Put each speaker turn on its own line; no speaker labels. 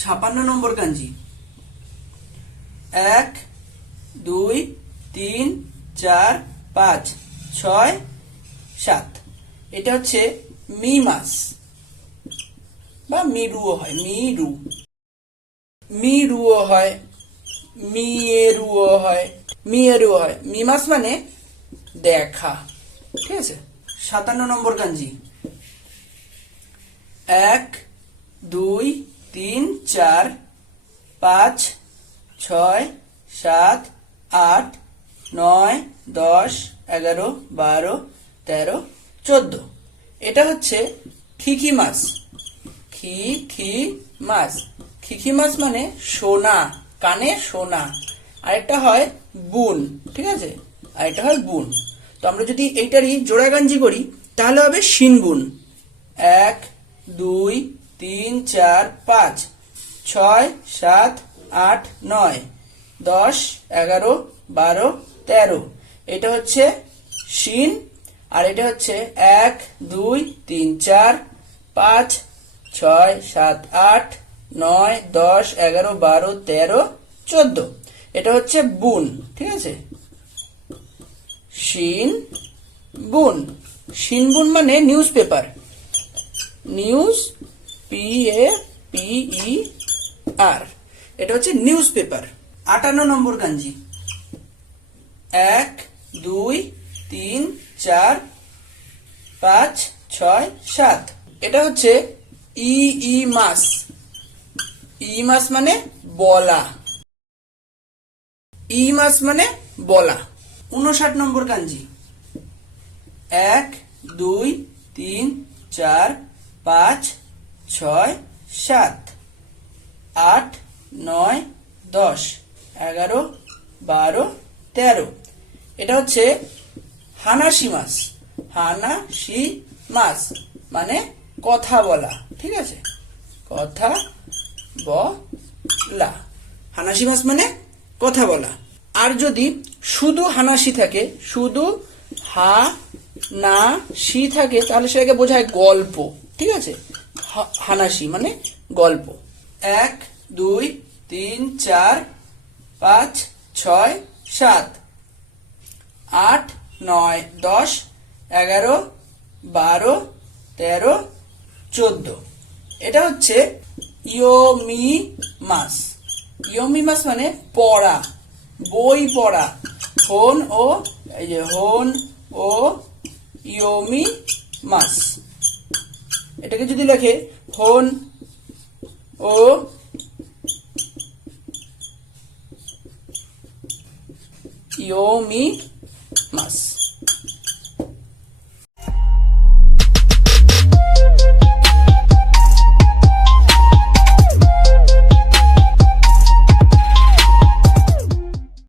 ছাপান্ন নম্বর কাঞ্জি এক দুই তিন চার পাঁচ ছয় সাত এটা হচ্ছে মি মাস বা মিরুও হয় মিরু মিরুও হয় মিয়েরুও হয় মিয়েরুও হয় মি মাস মানে দেখা ঠিক আছে সাতান্ন নম্বর কাঞ্জি এক দুই তিন চার পাঁচ ছয় সাত আট নয় দশ এগারো বারো তেরো চোদ্দ এটা হচ্ছে খিখি মাছ খি খি মাছ খিখি মাছ মানে সোনা কানে সোনা আরেকটা হয় বুন ঠিক আছে আরেকটা হয় বুন তো আমরা যদি এইটারই জোড়া গাঞ্জি করি তাহলে হবে শিনবুন এক দুই তিন চার পাঁচ ছয় সাত আট নয় দশ এগারো বারো তেরো এটা হচ্ছে শিন আর এটা হচ্ছে এক দুই তিন চার পাঁচ ছয় সাত আট নয় দশ এগারো বারো তেরো চোদ্দ এটা হচ্ছে বুন ঠিক আছে শিন বুন শিনবুন মানে newspaper news P A P E R এটা হচ্ছে নিউজ পেপার আটান্ন নম্বর গাঞ্জি এক দুই তিন চার পাঁচ ছয় সাত এটা হচ্ছে ই ই মাস ই মাস মানে বলা ই e মাস e মানে বলা উনষাট নম্বর কাঞ্জি এক দুই তিন চার পাঁচ ছয় সাত আট নয় দশ এগারো বারো তেরো এটা হচ্ছে হানাসি মাস হানাসি মাস মানে কথা বলা ঠিক আছে কথা বলা হানাসি মাস মানে কথা বলা আর যদি শুধু হানাসি থাকে শুধু হা না সি থাকে তাহলে সেটাকে বোঝায় গল্প ঠিক আছে হানাসি মানে গল্প এক দুই তিন চার পাঁচ ছয় সাত আট নয় দশ এগারো বারো তেরো চোদ্দ এটা হচ্ছে ইয়মি মাস ইয়মি মাস মানে পড়া বই পড়া হন ও এই যে হন ও ইয়মি মাস এটাকে যদি লেখে ফোন ও ইয়োমি